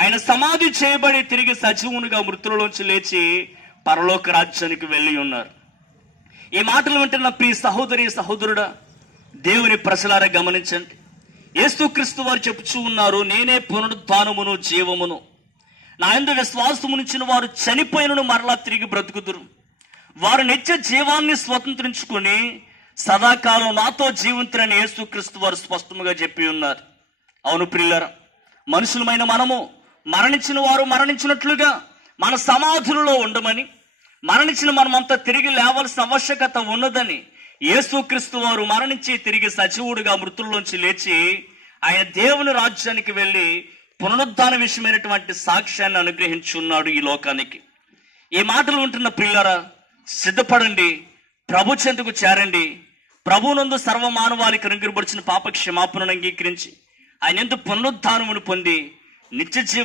ఆయన సమాధి చేయబడి తిరిగి సజీవునిగా మృతులలోంచి లేచి పరలోక రాజ్యానికి వెళ్ళి ఉన్నారు. ఈ మాటలు వింటున్న ప్రియ సహోదరి సహోదరుడా, దేవుని ప్రజలారా గమనించండి. యేసుక్రీస్తు వారు చెప్పుచూ ఉన్నారు, నేనే పునరుద్ధానమును జీవమును. నా యందు విశ్వాసమునిచ్చిన వారు చనిపోయినను మరలా తిరిగి బ్రతుకుదురు. వారు నిత్య జీవాన్ని స్వతంత్రించుకొని సదాకాలం నాతో జీవింతురని యేసుక్రీస్తు వారు స్పష్టంగా చెప్పి ఉన్నారు. అవును ప్రియులారా, మనుషులమైన మనము మరణించిన వారు మరణించినట్లుగా మన సమాధులలో ఉండమని, మరణించిన మనమంతా తిరిగి లేవాల్సిన ఆవశ్యకత ఉన్నదని యేసుక్రీస్తు వారు మరణించి తిరిగి సజీవుడిగా మృతుల్లోంచి లేచి ఆయన దేవుని రాజ్యానికి వెళ్ళి పునరుద్ధాన విషయమైనటువంటి సాక్ష్యాన్ని అనుగ్రహించున్నాడు ఈ లోకానికి. ఈ మాటలు ఉంటున్న పిల్లరా, సిద్ధపడండి, ప్రభు చెంతకు చేరండి. ప్రభువునందు సర్వమానవాళికి అనుగ్రహపరిచిన పాప క్షమాపణను అంగీకరించి ఆయన యందు పునరుద్ధానమును పొంది నిత్య జీవ